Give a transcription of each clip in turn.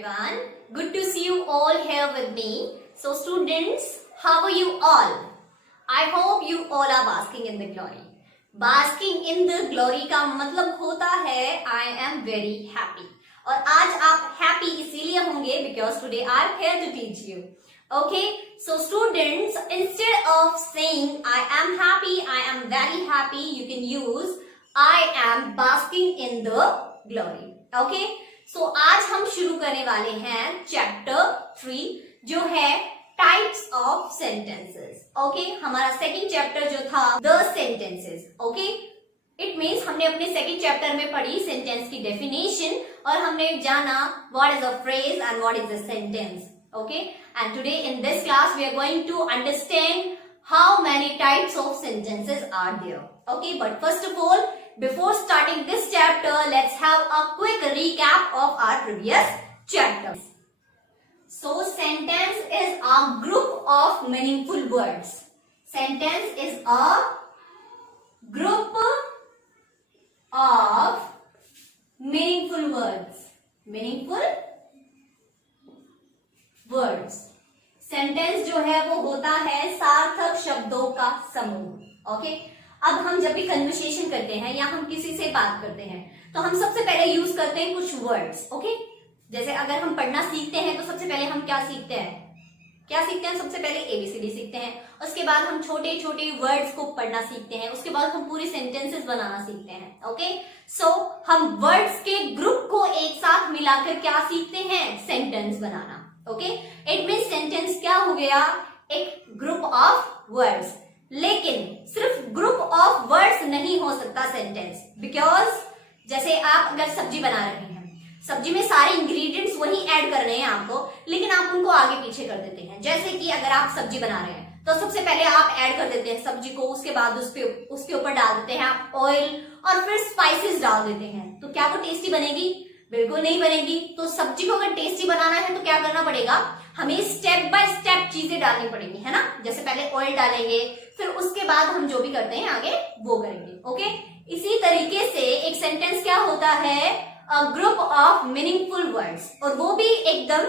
everyone. Good to see you all here with me. So students, how are you all? I hope you all are basking in the glory. Basking in the glory का मतलब होता है I am very happy. और आज आप happy इसीलिए होंगे because today I am here to teach you. Okay, so students, instead of saying I am happy, I am very happy, you can use I am basking in the glory. Okay, so आज हम शुरू करने वाले हैं चैप्टर 3 जो है types of sentences. Okay, हमारा second chapter जो था the sentences. Okay, it means हमने अपने सेकंड चैप्टर में पढ़ी सेंटेंस की डेफिनेशन और हमने जाना what is a phrase and what is a sentence. Okay, and today in this class we are going to understand how many types of sentences are there. Okay, but first of all, before starting this chapter, let's have a quick recap of our previous chapters. So, sentence is a group of meaningful words. Sentence is a group of meaningful words. Meaningful words. Sentence जो है वो होता है सार्थक शब्दों का समूह. ओके, अब हम जब भी कन्वर्सेशन करते हैं या हम किसी से बात करते हैं तो हम सबसे पहले यूज करते हैं कुछ वर्ड्स. ओके, जैसे अगर हम पढ़ना सीखते हैं तो सबसे पहले हम क्या सीखते हैं सबसे पहले एबीसीडी सीखते हैं. उसके बाद हम छोटे छोटे वर्ड्स को पढ़ना सीखते हैं. उसके बाद हम पूरी सेंटेंसेस बनाना सीखते हैं. ओके, सो हम वर्ड्स के ग्रुप को एक साथ मिलाकर क्या सीखते हैं, सेंटेंस बनाना. ओके, इट मीन्स सेंटेंस क्या हो गया, एक ग्रुप ऑफ वर्ड्स. लेकिन सिर्फ ग्रुप ऑफ वर्ड्स नहीं हो सकता सेंटेंस, बिकॉज जैसे आप अगर सब्जी बना रहे हैं, सब्जी में सारे इंग्रेडिएंट्स वही ऐड कर रहे हैं आपको, लेकिन आप उनको आगे पीछे कर देते हैं. जैसे कि अगर आप सब्जी बना रहे हैं तो सबसे पहले आप ऐड कर देते हैं सब्जी को, उसके बाद उसके ऊपर डाल देते हैं आप ऑयल और फिर स्पाइसेस डाल देते हैं. तो क्या वो टेस्टी बनेगी? बिल्कुल नहीं बनेगी. तो सब्जी को अगर टेस्टी बनाना है तो क्या करना पड़ेगा, हमें स्टेप बाय स्टेप चीजें डालनी पड़ेंगी, है ना. जैसे पहले ऑयल डालेंगे, फिर उसके बाद हम जो भी करते हैं आगे वो करेंगे. ओके, इसी तरीके से एक सेंटेंस क्या होता है, अ ग्रुप ऑफ मीनिंगफुल वर्ड्स, और वो भी एकदम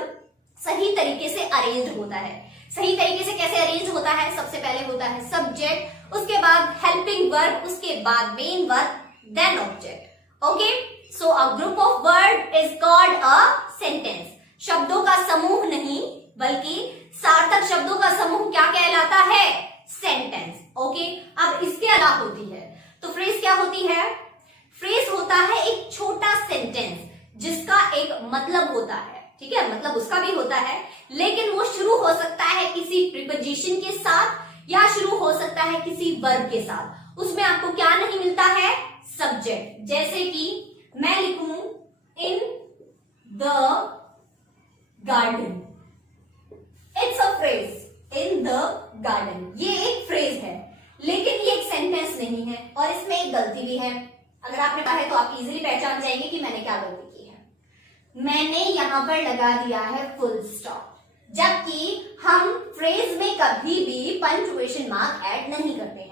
सही तरीके से अरेंज होता है. सही तरीके से कैसे अरेंज होता है, सबसे पहले होता है सब्जेक्ट, उसके बाद हेल्पिंग वर्ब, उसके बाद main verb, then object. Okay, so a group of word is called a sentence. शब्दों का समूह नहीं बल्कि सार्थक शब्दों का समूह क्या कहलाता है, सेंटेंस. ओके, अब इसके अलावा होती है तो फ्रेज क्या होती है, फ्रेज होता है एक छोटा सेंटेंस जिसका एक मतलब होता है. ठीक है, मतलब उसका भी होता है, लेकिन वो शुरू हो सकता है किसी प्रीपोजिशन के साथ या शुरू हो सकता है किसी वर्ब के साथ. उसमें आपको क्या नहीं मिलता है, सब्जेक्ट. जैसे कि मैं लिखूं in the garden, it's a phrase. In the garden ये एक फ्रेज है, लेकिन ये एक सेंटेंस नहीं है और इसमें एक गलती भी है. अगर आपने कहा है तो आप इजीली पहचान जाएंगे कि मैंने क्या गलती की है. मैंने यहां पर लगा दिया है फुल स्टॉप, जबकि हम फ्रेज में कभी भी पंक्चुएशन मार्क ऐड नहीं करते हैं.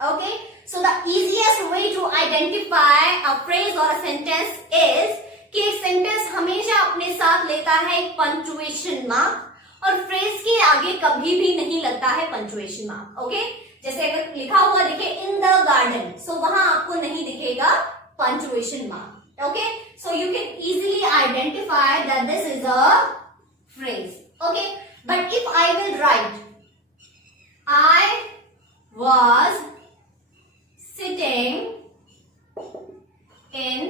Okay, so the easiest way to identify a phrase or a sentence is कि सेंटेंस हमेशा अपने साथ लेता है एक पंक्चुएशन मार्क और फ्रेज के आगे कभी भी नहीं लगता है पंक्चुएशन मार्क. ओके, जैसे अगर लिखा हुआ दिखे इन द गार्डन, सो वहां आपको नहीं दिखेगा punctuation mark. Okay, so you can easily identify that this is a phrase. Okay, but if I will right I was sitting in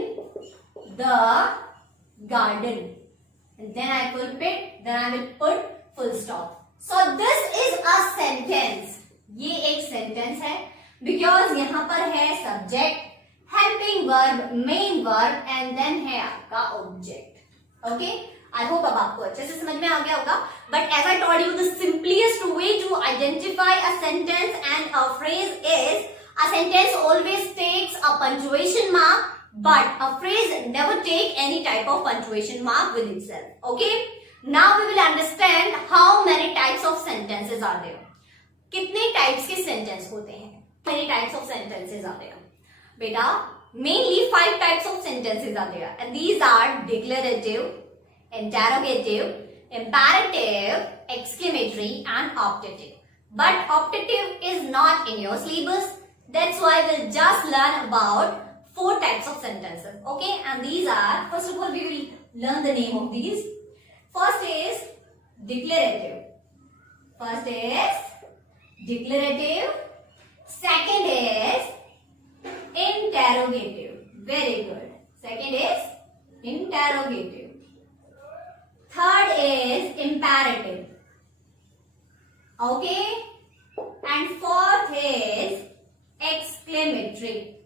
the garden and then I will put full stop. So this is a sentence. ये एक सेंटेंस है because यहाँ पर है subject, helping verb, main verb and then है आपका object. Okay, I hope अब आपको अच्छे से समझ में आ गया होगा. But as I told you the simplest way to identify a sentence and a phrase is a sentence always takes a punctuation mark, but a phrase never take any type of punctuation mark with itself. Okay, now we will understand how many types of sentences are there. कितने टाइप्स के सेंटेंस होते हैं, many types of sentences are there. बेटा, mainly 5 types of sentences are there, and these are declarative, interrogative, imperative, exclamatory, and optative. But optative is not in your syllabus. That's why we'll just learn about 4 types of sentences. Okay, and these are, first of all, we will learn the name of these. First is declarative. First is declarative. Second is interrogative. Very good. Second is interrogative. Third is imperative. Okay. And fourth is exclamatory.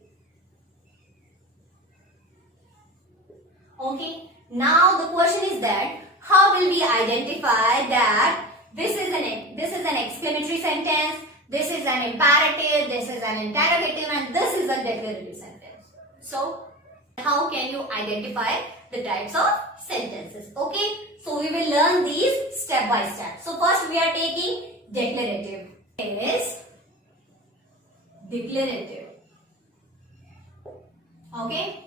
Okay. Now the question is that how will we identify that this is an exclamatory sentence, this is an imperative, this is an interrogative, and this is a declarative sentence. So how can you identify the types of sentences? Okay. So we will learn these step by step. So first we are taking declarative. Is declarative. Okay.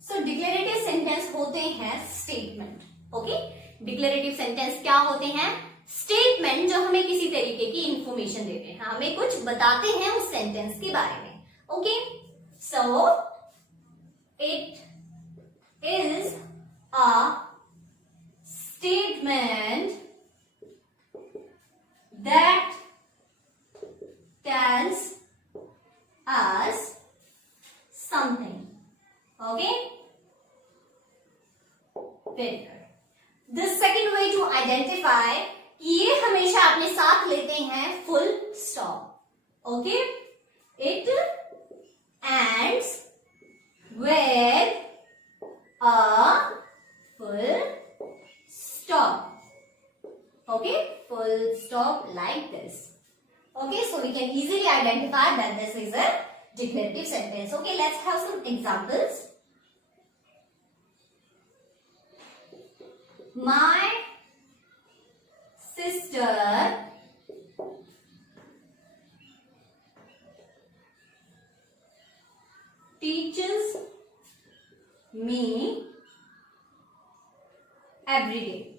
So declarative sentence होते हैं statement. Okay. Declarative sentence क्या होते हैं? Statement जो हमें किसी तरीके की information देते हैं, हमें कुछ बताते हैं उस sentence के बारे में. Okay. So it is a statement that tells us something. Okay. Very good. The second way to identify कि ये हमेशा अपने साथ लेते हैं full stop. Okay. It ends with a full stop. Okay, full stop like this. Okay, so we can easily identify that this is a declarative sentence. Okay, let's have some examples. My sister teaches me every day.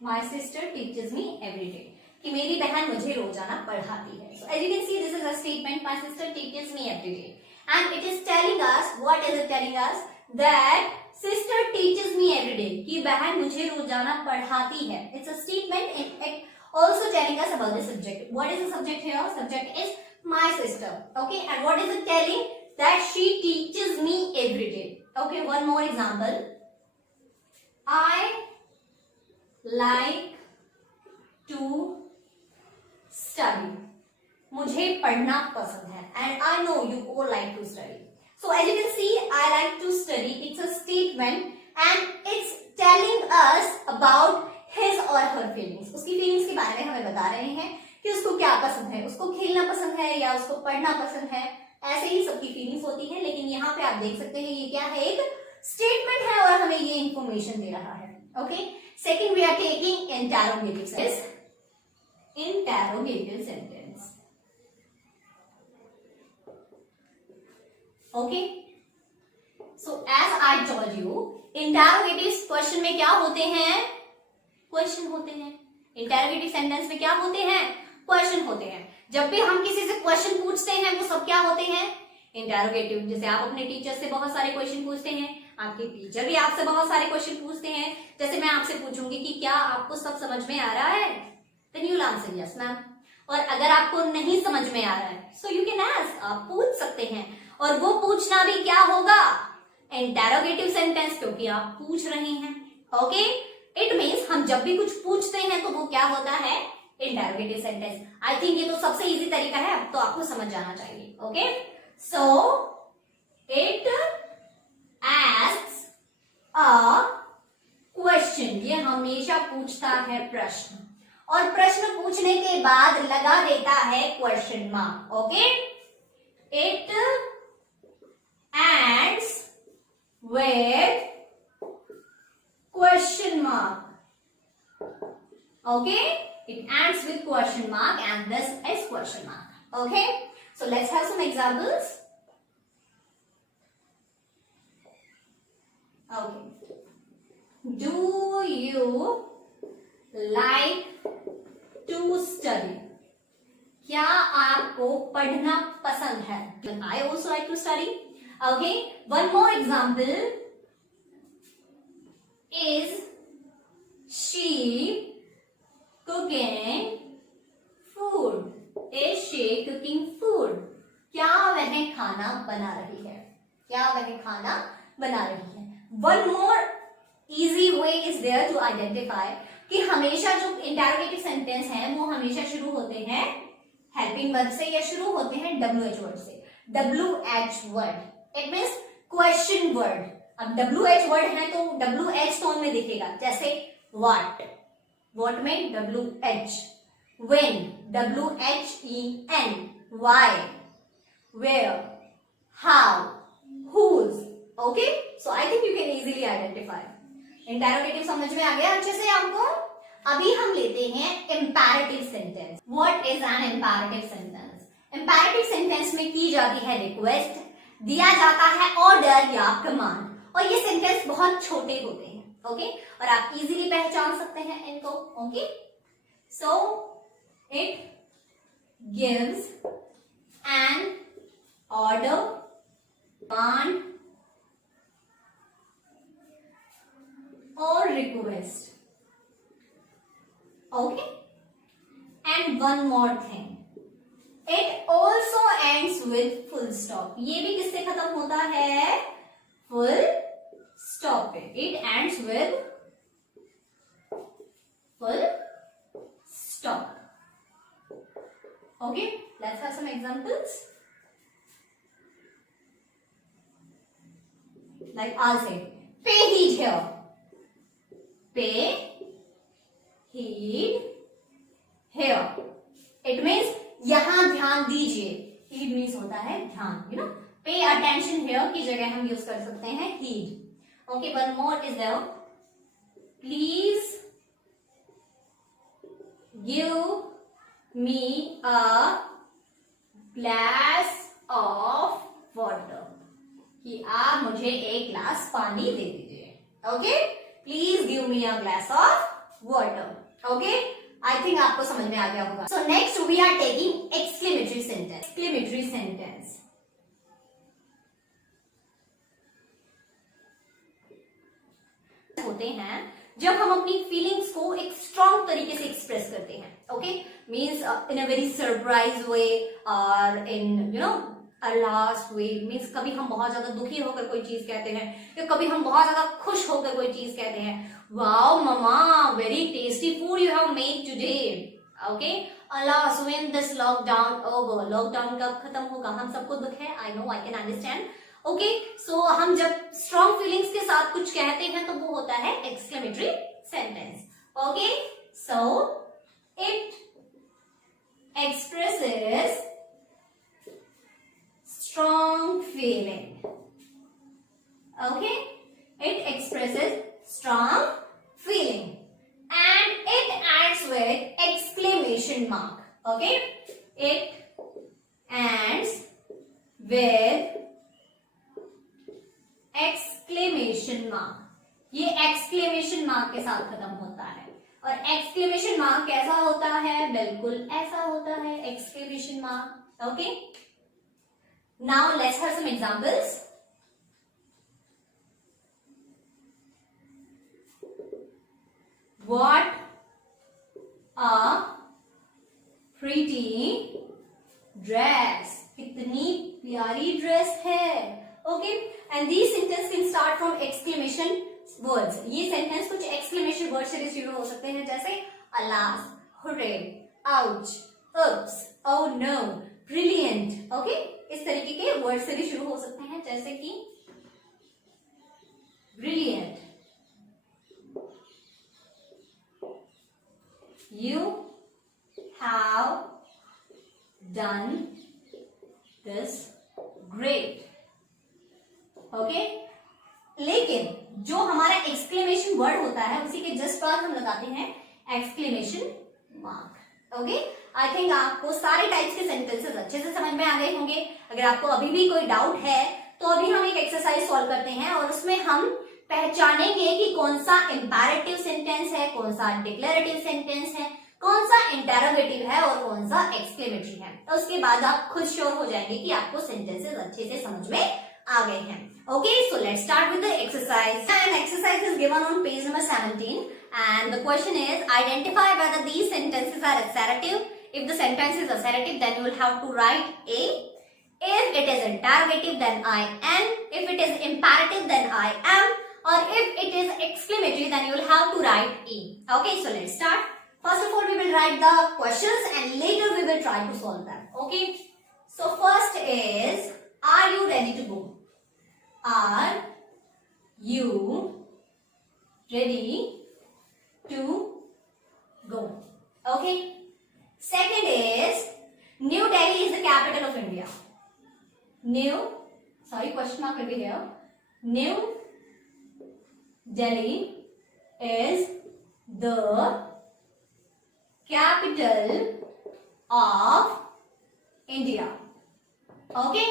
My sister teaches me every day. कि मेरी बहन मुझे रोजाना पढ़ाती है. So as you can see, this is a statement. My sister teaches me every day, and it is telling us, what is it telling us? That sister teaches me every day. कि बहन मुझे रोजाना पढ़ाती है. It's a statement. It also telling us about the subject. What is the subject here? Subject is my sister. Okay, and what is it telling? That she teaches me every day. Okay, one more example. I like to study. मुझे पढ़ना पसंद है. And I know you all like to study. So as you can see, I like to study. It's a statement and it's telling us about his or her feelings. उसकी feelings के बारे में हमें बता रहे हैं कि उसको क्या पसंद है. उसको खेलना पसंद है या उसको पढ़ना पसंद है. ऐसे ही सबकी feelings होती है. लेकिन यहाँ पे आप देख सकते हैं ये क्या है, एक statement है और हमें ये information दे रहा है. Okay. Second, we are taking interrogative sentence. Interrogative sentence. Okay. So as I told you, interrogative question में क्या होते हैं? Question होते हैं. Interrogative sentence में क्या होते हैं? Question होते हैं. जब भी हम किसी से question पूछते हैं वो सब क्या होते हैं? Interrogative. जैसे आप अपने टीचर से बहुत सारे क्वेश्चन पूछते हैं, आपके टीचर भी आपसे बहुत सारे क्वेश्चन पूछते हैं. जैसे मैं आपसे पूछूंगी कि क्या आपको सब समझ में आ रहा है, then you'll answer yes ma'am. और अगर आपको नहीं समझ में आ रहा है, so you can ask, आप पूछ सकते हैं. और वो पूछना भी क्या होगा? इंटेरोगेटिव सेंटेंस, क्योंकि आप पूछ रहे हैं. ओके, इट मीन्स हम जब भी कुछ पूछते हैं तो वो क्या होता है? Interrogative sentence. आई थिंक ये तो सबसे इजी तरीका है, अब तो आपको समझ जाना चाहिए. Okay, so it asks a question. ये हमेशा पूछता है प्रश्न, और प्रश्न पूछने के बाद लगा देता है question mark. Okay, it ends with question mark. Okay, it ends with question mark and this is question mark. Okay, so let's have some examples. Okay, do you like to study? क्या आपको पढ़ना पसंद है? I also like to study. Okay, one more example is she cooking food? Is she cooking food? क्या वह खाना बना रही है? क्या वह खाना बना रही है? One more easy way is there to identify कि हमेशा जो इंटरोगेटिव सेंटेंस हैं वो हमेशा शुरू होते हैं हेल्पिंग वर्ब से या शुरू होते हैं WH वर्ड से. WH word it means question word. अब WH वर्ड है तो WH टोन में दिखेगा, जैसे व्हाट, व्हाट में WH, when WHEN, why, where, how, whose. Okay, so I think you can easily identify. Interrogative समझ में आ गया अच्छे से आपको? अभी हम लेते हैं imperative sentence. What is an imperative sentence? Imperative sentence में की जाती है रिक्वेस्ट, दिया जाता है ऑर्डर या कमांड, और ये सेंटेंस बहुत छोटे होते हैं. ओके, और आप इजीली पहचान सकते हैं इनको. Okay, so it gives an order, command or request. Okay, and one more thing, it also ends with full stop. ये भी किससे खत्म होता है? full stop पे. It ends with full stop. Okay, let's have some examples. Like I'll say, pay heed here. Pay heed here. It means यहां ध्यान दीजिए. Heed means होता है ध्यान. You know, pay attention here की जगह हम यूज कर सकते हैं heed. Okay, one more is there. Please give me a glass of water. कि आप मुझे एक गिलास पानी दे दीजिए. Okay? Please give me a glass of water. Okay? I think आपको समझ में आ गया होगा. So next we are taking exclamatory sentence. Exclamatory sentence. होते हैं जब हम अपनी फीलिंग्स को एक स्ट्रॉन्ग तरीके से एक्सप्रेस करते हैं. Okay, means in a very surprise way और in you know last way. Means कभी हम बहुत ज्यादा दुखी होकर कोई चीज कहते हैं या कभी हम बहुत ज्यादा खुश होकर कोई चीज कहते हैं. Wow mama, very tasty food you have made today. Okay, alas when this lockdown over. Lockdown कब खत्म होगा? हम सबको दुख है. I know, I can understand. Okay, so हम जब स्ट्रॉन्ग फीलिंग्स के साथ कुछ कहते हैं तो वो होता है exclamatory sentence. Okay, so it expresses strong feeling. Okay, it expresses strong feeling and it ends with exclamation mark. Okay, it ends with exclamation mark. ये exclamation mark के साथ खत्म होता है. और exclamation mark कैसा होता है? बिल्कुल ऐसा होता है exclamation mark. Okay, now let's have some examples. What a pretty dress. कितनी प्यारी ड्रेस है. Okay, and these sentences can start from exclamation words. ये सेंटेंस कुछ exclamation words से शुरू हो सकते हैं, जैसे alas, hooray, ouch, oops, oh no, brilliant. Okay, इस तरीके के वर्ड से भी शुरू हो सकते हैं, जैसे कि brilliant, you have done this great. Okay, लेकिन जो हमारा एक्सक्लेमेशन वर्ड होता है उसी के जस्ट बाद हम लगाते हैं exclamation mark. Okay, I think आपको सारे टाइप्स के सेंटेंसेस अच्छे से समझ में आ गए होंगे. अगर आपको अभी भी कोई डाउट है तो अभी हम एक एक्सरसाइज सॉल्व करते हैं और उसमें हम पहचानेंगे कि कौन सा इंपैरेटिव सेंटेंस है, कौन सा डिक्लेरेटिव सेंटेंस है, कौन सा इंटेरोगेटिव है और कौन सा एक्सक्लेमेटरी है। तो उसके बाद आप खुद श्योर हो जाएंगे कि आपको सेंटेंसेस अच्छे से समझ में आ गए हैं। Okay, so let's start with the exercise. And exercise is given on page number 17. And the question is, identify whether these sentences are assertive. If the sentence is assertive, then you will have to write A. If it is interrogative, then I am. If it is imperative, then I am. Or if it is exclamatory, then you will have to write E. Okay, so let's start. First of all, we will write the questions and later we will try to solve them. Okay. So first is, are you ready to go? Are you ready to go? Okay. Second is, New Delhi is the capital of India. Question mark will be here. New Delhi is the capital of India. Okay.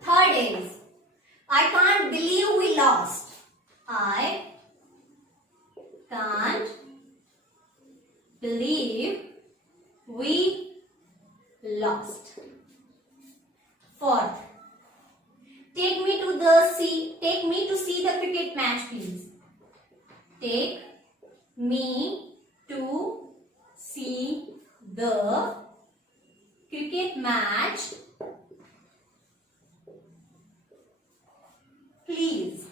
Third is, I can't believe we lost. I can't believe we lost. Fourth, take me to see the cricket match, please. Take me to see the cricket match, please.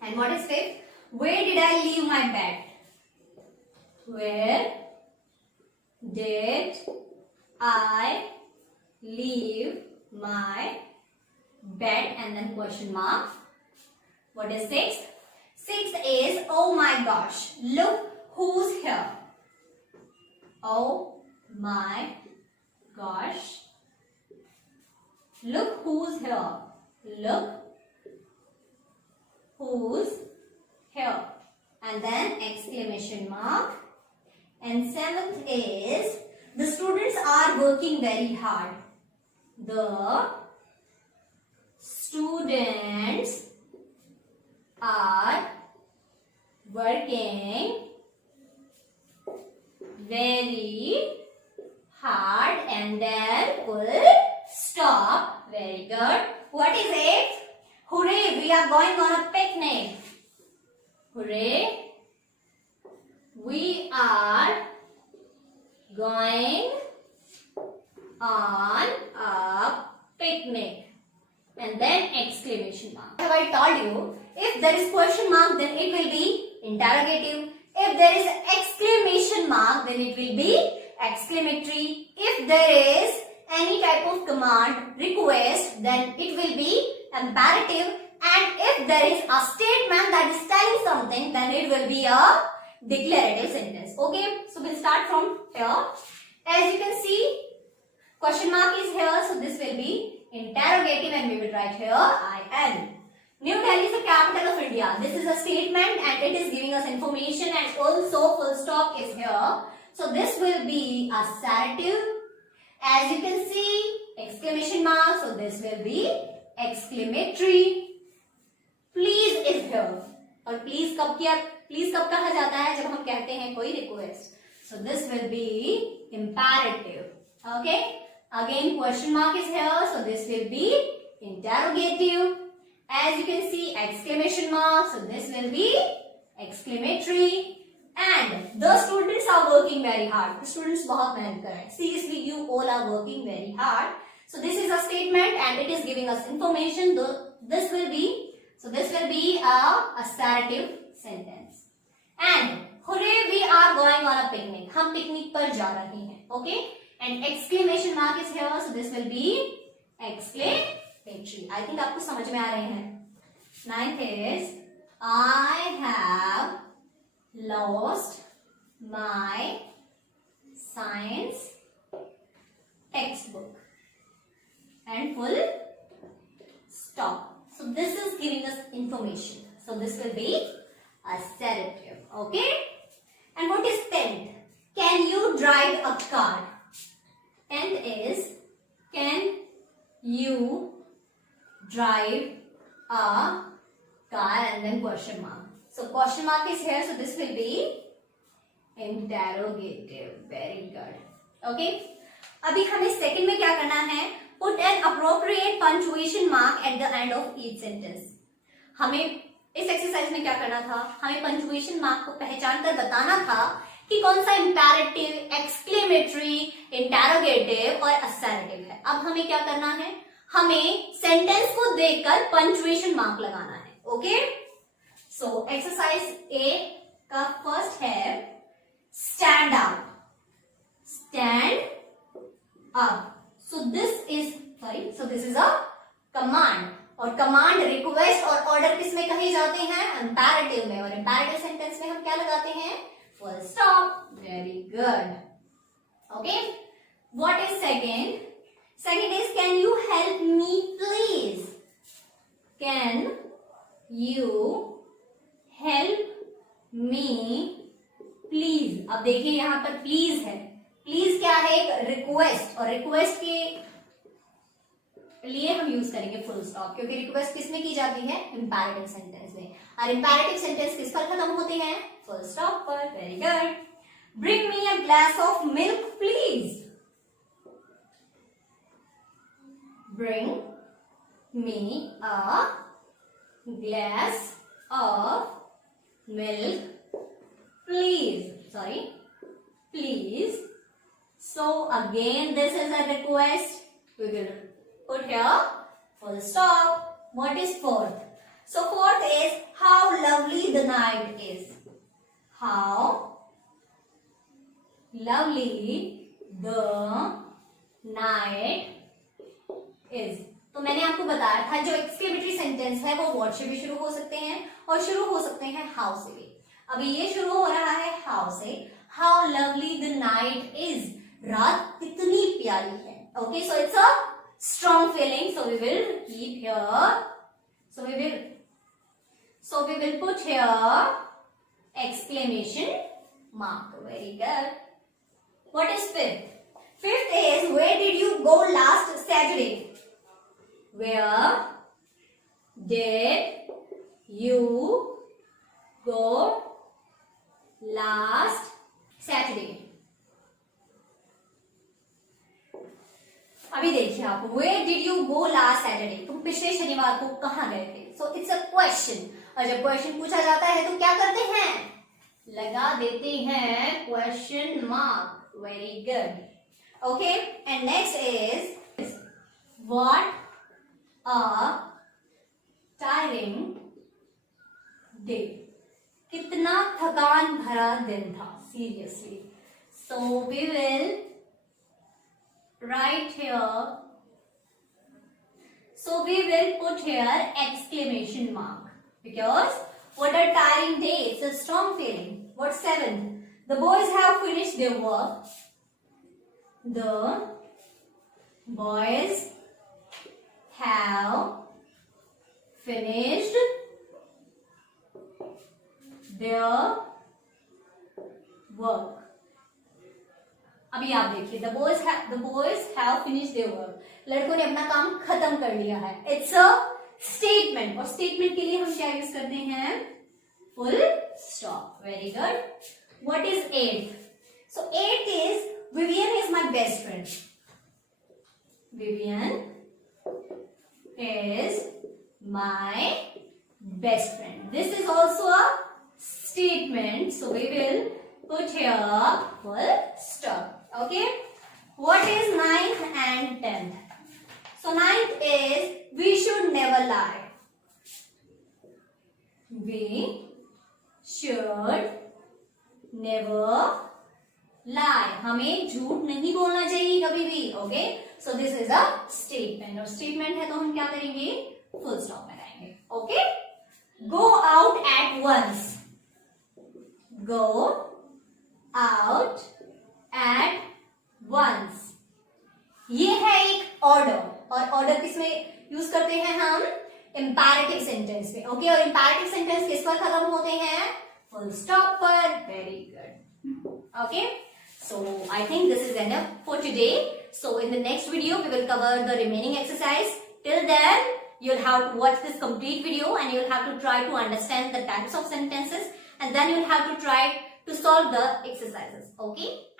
And what is fifth? Where did I leave my bed? Where did I leave my bed? And then question mark. What is sixth? Sixth is, oh my gosh, look who's here. Oh my gosh, look who's here. Look who's here. And then exclamation mark. And seventh is, the students are working very hard. The students are working very hard. And then full stop. Very good. What is it? Hooray, we are going on a picnic. Hooray, we are going on a picnic. And then exclamation mark. Have I told you, if there is question mark, then it will be interrogative. If there is exclamation mark, then it will be exclamatory. If there is any type of command, request, then it will be imperative. And if there is a statement that is telling something, then it will be a declarative sentence. Okay, so we'll start from here. As you can see, question mark is here, so this will be interrogative and we will write here I am. New Delhi is the capital of India. This is a statement and it is giving us information, and also full stop is here. So this will be assertive. As you can see, exclamation mark, so this will be exclamatory. Please is here. और please कब कहा जाता है? जब हम कहते हैं कोई request. So this will be imperative. Okay. Again question mark is here, so this will be interrogative. As you can see, exclamation mark, so this will be exclamatory. And the students are working very hard. The students बहुत मेहनत कर रहे हैं. Seriously, you all are working very hard. So this is a statement and it is giving us information. This will be a assertive sentence. And hooray, we are going on a picnic. हम पिकनिक पर जा रहे हैं. Okay. And exclamation mark is here, so this will be exclamatory. I think आपको समझ में आ रहे हैं. Ninth is, I have lost my science textbook. And full stop. So this is giving us information. So this will be assertive. Okay. And what is tenth? Can you drive a car? Tenth is, can you drive a car and then question mark. So question mark is here, so this will be interrogative. Very good. Okay. अभी हमें सेकंड में क्या करना है, put an appropriate punctuation mark at the end of each sentence. हमें इस एक्सरसाइज में क्या करना था, हमें पंचुएशन मार्क को पहचान कर बताना था कि कौन सा इंपैरेटिव, एक्सक्लेमेटरी, इंटेरोगेटिव और असर्टिव है. अब हमें क्या करना है, हमें सेंटेंस को देखकर पंचुएशन मार्क लगाना है. ओके, सो एक्सरसाइज ए का फर्स्ट है stand up. Stand up. So this is a command, और कमांड, रिक्वेस्ट और ऑर्डर किस में कहे जाते हैं, इंपैरेटिव में. और इंपैरेटिव सेंटेंस में हम क्या लगाते हैं, full stop. Very good. Okay, what is second? Second is can you help me please. Can you help me please. अब देखिए यहां पर प्लीज है. प्लीज क्या है, एक रिक्वेस्ट, और रिक्वेस्ट के लिए हम यूज करेंगे फुल स्टॉप, क्योंकि रिक्वेस्ट किस में की जाती है, इंपैरेटिव सेंटेंस में. और इंपैरेटिव सेंटेंस किस पर खत्म होते हैं, फुल स्टॉप पर. Very good. Bring me a glass of milk please. Bring me a glass of milk please. Sorry, please. So again this is a request. We will put here full stop. What is fourth? So fourth is how lovely the night is. How lovely the night is. तो मैंने आपको बताया था जो exclamatory sentence है वो व्हाट से भी शुरू हो सकते हैं और शुरू हो सकते हैं हाउ से भी. अभी ये शुरू हो रहा है हाउ से. How lovely the night is. रात कितनी प्यारी है. Okay, so it's a strong feeling, so we will keep here, so we will put here exclamation mark. Very good. What is fifth? Fifth is where did you go last Saturday? Where did you go last Saturday? अभी देखिए आप, where did you go last Saturday, तुम पिछले शनिवार को कहां गए थे. सो इट्स अ क्वेश्चन, और जब क्वेश्चन पूछा जाता है तो क्या करते हैं, लगा देते हैं question mark. Very good. Okay, and next is what a tiring day. कितना थकान भरा दिन था, seriously. So we will write here, so we will put here exclamation mark, because what a tiring day, it's a strong feeling. What seventh? The boys have finished their work. The boys have finished their work. अभी आप देखिए, the boys have finished their work. लड़कों ने अपना काम खत्म कर लिया है. इट्स अ स्टेटमेंट, और स्टेटमेंट के लिए हम क्या यूज करते हैं, full stop. Very good. What is eighth? So eighth is Vivian is my best friend. Vivian is my best friend. This is also a statement, so we will put here full stop. Okay, what is 9th and 10th? So 9th is we should never lie. We should never lie. हमें झूठ नहीं बोलना चाहिए कभी भी. Okay, so this is a statement, और स्टेटमेंट है तो हम क्या करेंगे, फुल स्टॉप लगाएंगे. Okay, go out at once. Go out at once. ये है एक ऑर्डर, और ऑर्डर किसमें यूज करते हैं हम, इंपैरेटिव सेंटेंस में. ओके, और इंपैरेटिव सेंटेंस किस पर खत्म होते हैं, फुल स्टॉप पर. Very good. Okay, so I think this is enough for today. So in the next video we will cover the remaining exercise. Till then you'll have to watch this complete video and you'll have to try to understand the types of sentences, and then you'll have to try to solve the exercises. Okay.